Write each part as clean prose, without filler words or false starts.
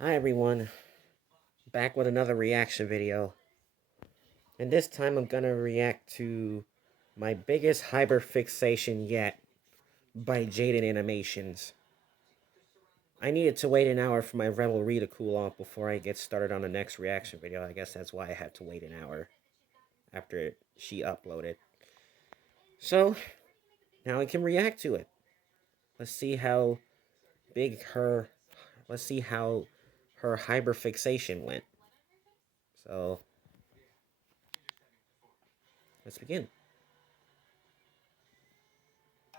Hi everyone, back with another reaction video. And this time I'm gonna react to my biggest hyperfixation yet by JaidenAnimations. I needed to wait an hour for my Revelry to cool off before I get started on the next reaction video. I guess that's why I had to wait an hour after she uploaded. So, now I can react to it. Let's see how big her, let's see how her hyperfixation went. So, let's begin.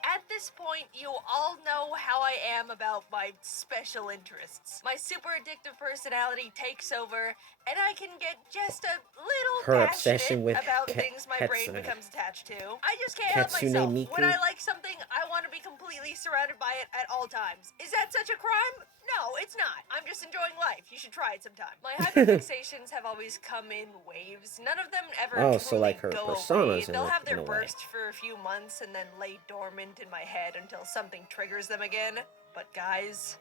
At this point, you all know how I am about my special interests. My super addictive personality takes over, and I can get just a little Her passionate obsession with about things my brain becomes attached to. I just can't help Katsune myself. Miku. When I like something, I want to be completely surrounded by it at all times. Is that such a crime? No, it's not. I'm just enjoying life. You should try it sometime. My hyperfixations have always come in waves. None of them ever truly like her go personas away. They'll have in their a way. burst for a few months and then lay dormant in my head until something triggers them again. But guys,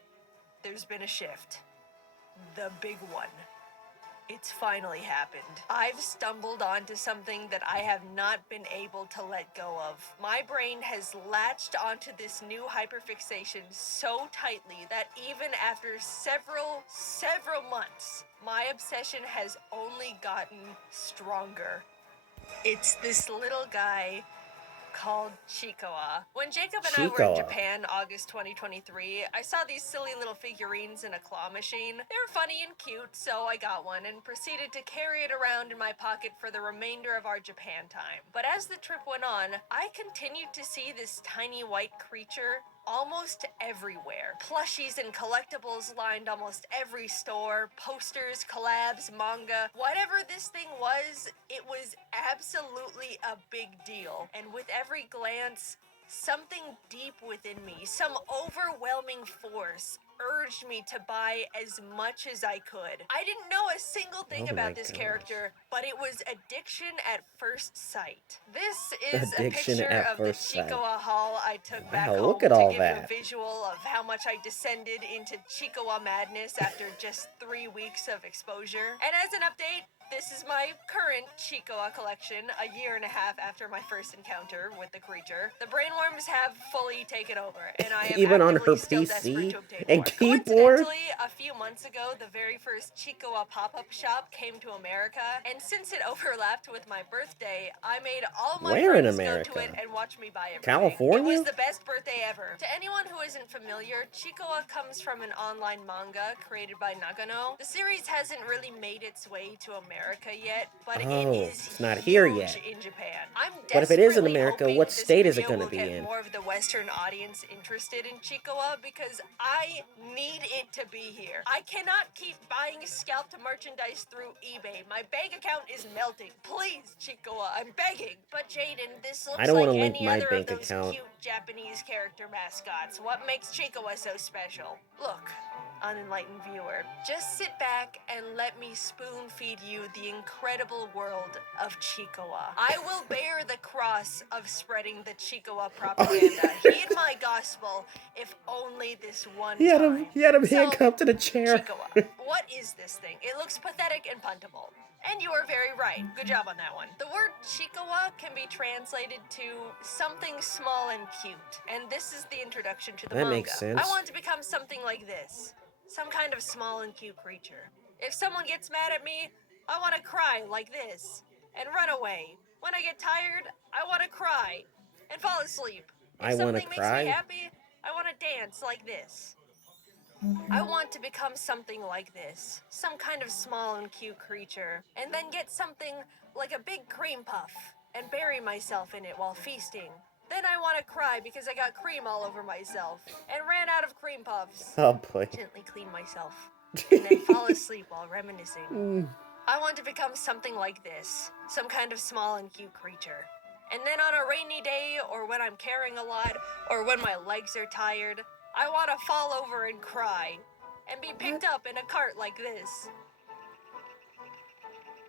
there's been a shift. The big one. It's finally happened. I've stumbled onto something that I have not been able to let go of. My brain has latched onto this new hyperfixation so tightly that even after several months, my obsession has only gotten stronger. It's this little guy called Chikoa. When Jacob and I were in Japan, August 2023, I saw these silly little figurines in a claw machine. They were funny and cute, so I got one and proceeded to carry it around in my pocket for the remainder of our Japan time. But as the trip went on, I continued to see this tiny white creature almost everywhere. Plushies and collectibles lined almost every store, posters, collabs, manga. Whatever this thing was, it was absolutely a big deal. And with every glance, something deep within me, some overwhelming force, urged me to buy as much as I could. I didn't know a single thing about this character, but it was addiction at first sight. This is a picture of the Chikoa haul I took back home to give you a visual of how much I descended into Chikoa madness after just 3 weeks of exposure. And as an update, this is my current Chikoa collection, a year and a half after my first encounter with the creature. The brainworms have fully taken over, and I am even on her still PC to obtain and more. keyboard. Coincidentally, a few months ago, the very first Chikoa pop-up shop came to America, and since it overlapped with my birthday, I made all my friends go to it and watch me buy everything. California? It was the best birthday ever. To anyone who isn't familiar, Chikoa comes from an online manga created by Nagano. The series hasn't really made its way to America yet, but it is it's not here yet. in Japan. I'm But if it is in desperately America, hoping what this state is it video going to will be get in? more of the Western audience interested in Chikoa because I need it to be here. I cannot keep buying scalped merchandise through eBay. My bank account is melting. Please, Chikoa, I'm begging. But Jaiden, this looks like any other of those cute Japanese character mascots. What makes Chikoa so special? Look, unenlightened viewer, just sit back and let me spoon feed you the incredible world of Chikoa. I will bear the cross of spreading the Chikoa propaganda. Heed my gospel, if only this one time. He had him handcuffed to the chair. Chikoa, what is this thing? It looks pathetic and puntable. And you are very right. Good job on that one. The word Chikoa can be translated to something small and cute. And this is the introduction to the manga. That makes sense. I want to become something like this. Some kind of small and cute creature. If someone gets mad at me, I want to cry like this. And run away. When I get tired, I want to cry. And fall asleep. If something makes me happy, I want to dance like this. I want to become something like this. Some kind of small and cute creature. And then get something like a big cream puff. And bury myself in it while feasting. Then I want to cry because I got cream all over myself. And ran out of cream puffs. Oh boy. Gently clean myself. And then fall asleep while reminiscing. I want to become something like this. Some kind of small and cute creature. And then on a rainy day, or when I'm carrying a lot, or when my legs are tired, I want to fall over and cry, and be picked up in a cart like this,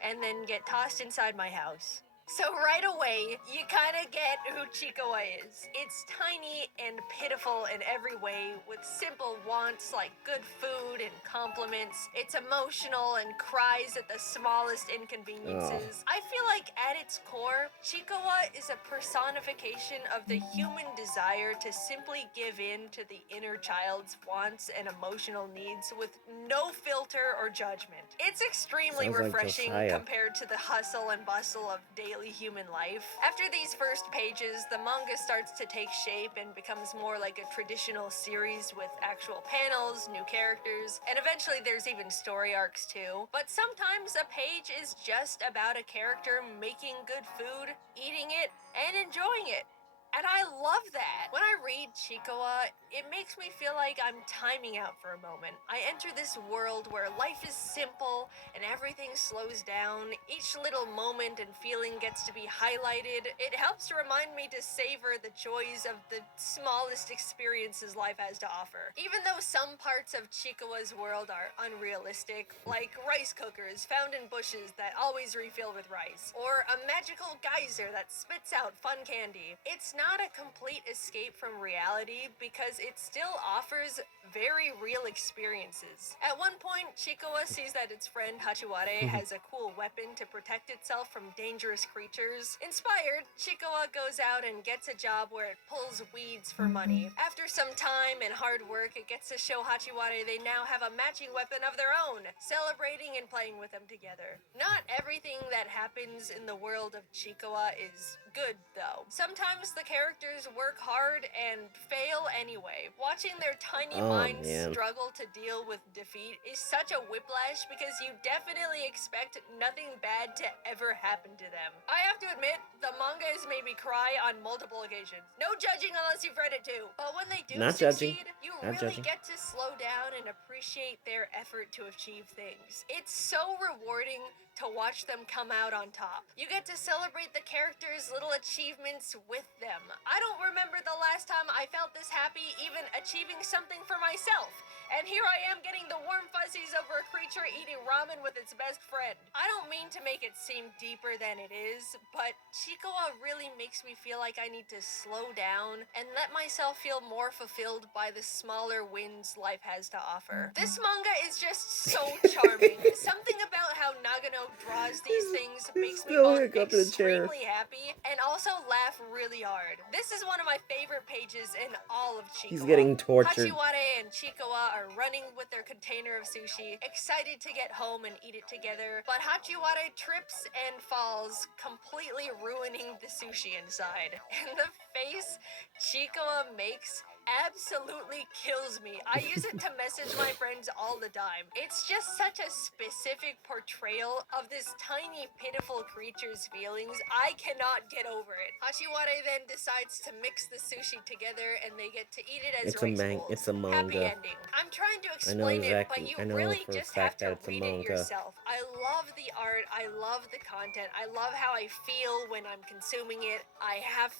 and then get tossed inside my house. So right away, you kind of get who Chikawa is. It's tiny and pitiful in every way, with simple wants like good food and compliments. It's emotional and cries at the smallest inconveniences. I feel like at its core, Chikawa is a personification of the human desire to simply give in to the inner child's wants and emotional needs with no filter or judgment. It's extremely Sounds like refreshing Josiah. compared to the hustle and bustle of daily human life. After these first pages, the manga starts to take shape and becomes more like a traditional series with actual panels, new characters, and eventually there's even story arcs too. But sometimes a page is just about a character making good food, eating it, and enjoying it. And I love that. When I read Chikawa, it makes me feel like I'm timing out for a moment. I enter this world where life is simple and everything slows down. Each little moment and feeling gets to be highlighted. It helps to remind me to savor the joys of the smallest experiences life has to offer. Even though some parts of Chikawa's world are unrealistic, like rice cookers found in bushes that always refill with rice, or a magical geyser that spits out fun candy, it's not a complete escape from reality because it still offers very real experiences. At one point, Chikawa sees that its friend Hachiware has a cool weapon to protect itself from dangerous creatures. Inspired, Chikawa goes out and gets a job where it pulls weeds for money. After some time and hard work, it gets to show Hachiware they now have a matching weapon of their own, celebrating and playing with them together. Not everything that happens in the world of Chikawa is good, though. Sometimes the characters work hard and fail anyway. Watching their tiny minds struggle to deal with defeat is such a whiplash because you definitely expect nothing bad to ever happen to them. I have to admit, the manga has made me cry on multiple occasions. No judging unless you've read it too. But when they do succeed, you really get to slow down and appreciate their effort to achieve things. It's so rewarding to watch them come out on top. You get to celebrate the characters' little achievements with them. I don't remember the last time I felt this happy even achieving something for myself. And here I am getting the warm fuzzies over a creature eating ramen with its best friend. I don't mean to make it seem deeper than it is, but Chikawa really makes me feel like I need to slow down and let myself feel more fulfilled by the smaller wins life has to offer. This manga is just so charming. Something about how Nagano draws these things makes me both extremely happy and also laugh really hard. This is one of my favorite pages in all of Chikawa. He's getting tortured. Hachiware and Chikawa are running with their container of sushi, excited to get home and eat it together, but Hachiware trips and falls, completely ruining the sushi inside. And the face Chikawa makes absolutely kills me. I use it to message my friends all the time. It's just such a specific portrayal of this tiny, pitiful creature's feelings. I cannot get over it. Hachiware then decides to mix the sushi together and they get to eat it as rice bowls. It's a manga. Happy ending. I'm trying to explain it, but you really just have to read it yourself. I love the art. I love the content. I love how I feel when I'm consuming it. I have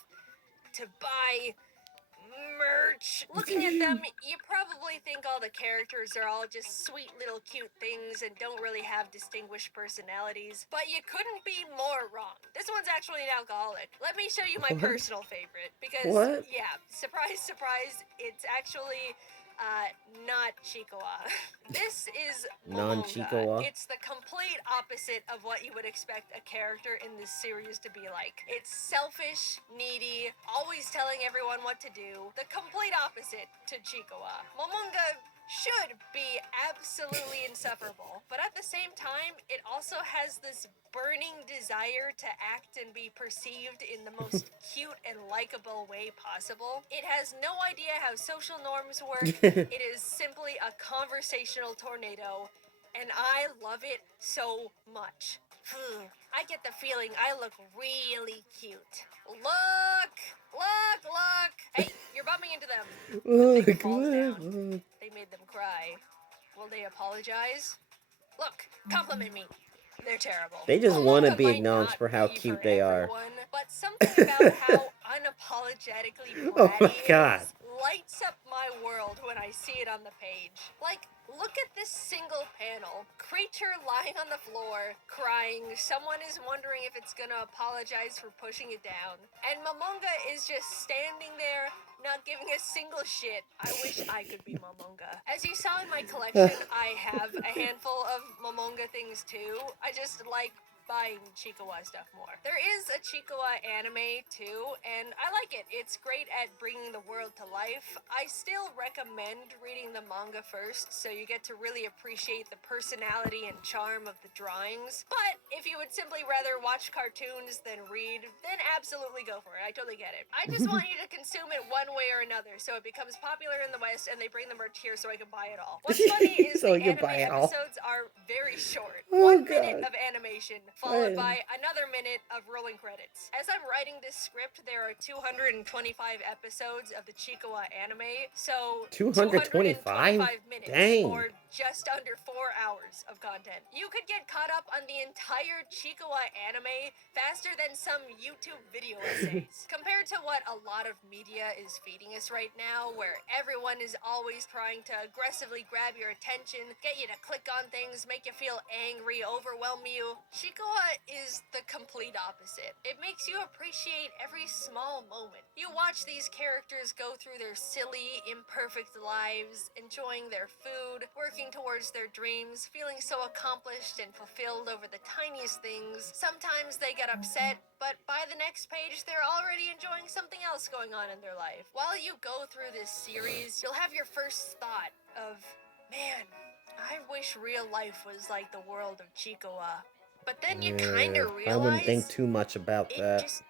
to buy merch. Looking at them, you probably think all the characters are all just sweet little cute things and don't really have distinguished personalities, but you couldn't be more wrong. This one's actually an alcoholic. Let me show you my personal favorite, because yeah, surprise, surprise, it's actually not Chikawa. This is Non-Chikawa. It's the complete opposite of what you would expect a character in this series to be like. It's selfish, needy, always telling everyone what to do. The complete opposite to Chikawa. Momonga should be absolutely insufferable, but at the same time, it also has this burning desire to act and be perceived in the most cute and likable way possible. It has no idea how social norms work. It is simply a conversational tornado, and I love it so much. I get the feeling I look really cute. Look! Hey, you're bumping into them. The thing falls down. They made them cry. Will they apologize? Look, compliment me. They're terrible. They just want to be might acknowledged not for how be cute for they are. everyone, but something about how unapologetically bratty Oh my God. is lights up my world when I see it on the page. Like, look at this single panel. Creature lying on the floor, crying. Someone is wondering if it's gonna apologize for pushing it down. And Momonga is just standing there, not giving a single shit. I wish I could be Momonga. As you saw in my collection, I have a handful of Momonga things too. I just like buying Chikawa stuff more. There is a Chikawa anime too, and I like it. It's great at bringing the world to life. I still recommend reading the manga first, so you get to really appreciate the personality and charm of the drawings. But if you would simply rather watch cartoons than read, then absolutely go for it. I totally get it. I just want you to consume it one way or another, so it becomes popular in the West and they bring the merch here so I can buy it all. What's funny is So the you can anime buy it all. episodes are very short. Oh, 1 minute God. of animation, followed by another minute of rolling credits. As I'm writing this script, there are 225 episodes of the Chikawa anime, so 225? minutes, Dang. or just under 4 hours of content. You could get caught up on the entire Chikawa anime faster than some YouTube video essays. Compared to what a lot of media is feeding us right now, where everyone is always trying to aggressively grab your attention, get you to click on things, make you feel angry, overwhelm you, Chikawa is the complete opposite. It makes you appreciate every small moment. You watch these characters go through their silly, imperfect lives, enjoying their food, working towards their dreams, feeling so accomplished and fulfilled over the tiniest things. Sometimes they get upset, but by the next page, they're already enjoying something else going on in their life. While you go through this series, you'll have your first thought of, man, I wish real life was like the world of Chikawa. But then you kinda realize I wouldn't think too much about it that. just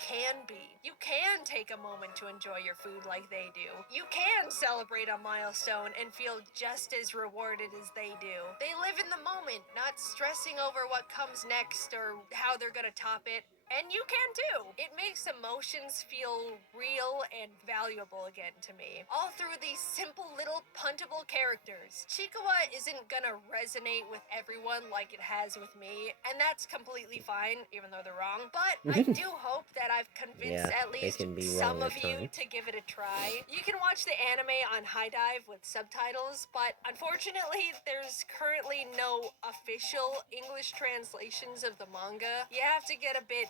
can be. You can take a moment to enjoy your food like they do. You can celebrate a milestone and feel just as rewarded as they do. They live in the moment, not stressing over what comes next or how they're gonna top it. And you can too. It makes emotions feel real and valuable again to me. All through these simple little puntable characters. Chikawa isn't gonna resonate with everyone like it has with me, and that's completely fine, even though they're wrong. But I do hope that I've convinced Yeah, at they least can be some wrong of at you times. to give it a try. You can watch the anime on High Dive with subtitles, but unfortunately, there's currently no official English translations of the manga. You have to get a bit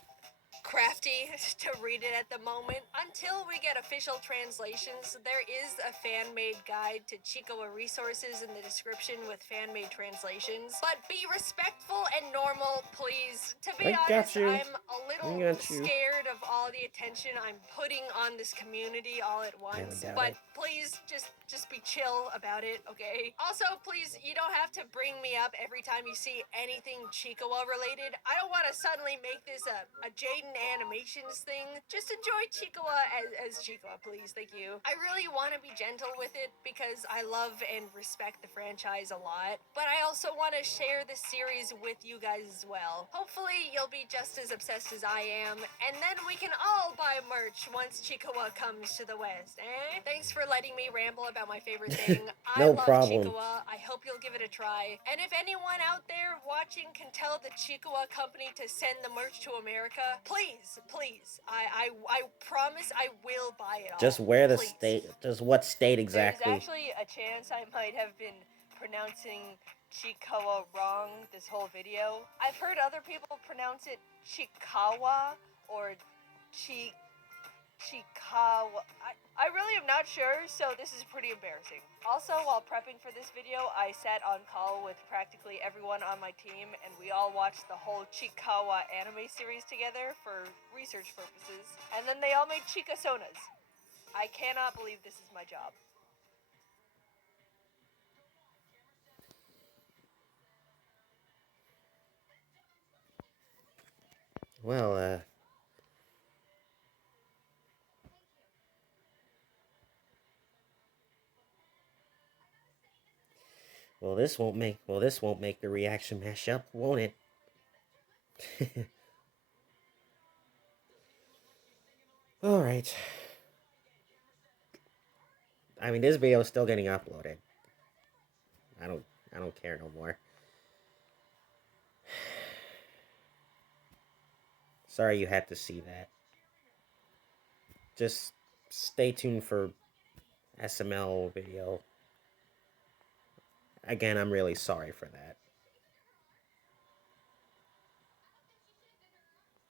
crafty to read it at the moment. Until we get official translations, there is a fan-made guide to Chikawa resources in the description with fan-made translations. But be respectful and normal, please. To be honest, I'm a little scared of all the attention I'm putting on this community all at once. But please, just be chill about it, okay? Also, please, you don't have to bring me up every time you see anything Chikawa related. I don't want to suddenly make this a JaidenAnimations thing. Just enjoy Chikawa as Chikawa, please. Thank you. I really want to be gentle with it because I love and respect the franchise a lot, but I also want to share this series with you guys as well. Hopefully, you'll be just as obsessed as I am, and then we can all buy merch once Chikawa comes to the West, eh? Thanks for letting me ramble about my favorite thing. I No love problem. Chikawa. I hope you'll give it a try. And if anyone out there watching can tell the Chikawa company to send the merch to America, please, please. I promise I will buy it all. Just where the Please. state, just what state exactly? There's actually a chance I might have been pronouncing Chikawa wrong this whole video. I've heard other people pronounce it Chikawa or Chikawa. I really am not sure, so this is pretty embarrassing. Also, while prepping for this video, I sat on call with practically everyone on my team, and we all watched the whole Chikawa anime series together for research purposes, and then they all made Chikasonas. I cannot believe this is my job. Well, this won't make the reaction mash up, won't it? All right. I mean, this video is still getting uploaded. I don't care no more. Sorry you had to see that. Just stay tuned for SML video. Again, I'm really sorry for that.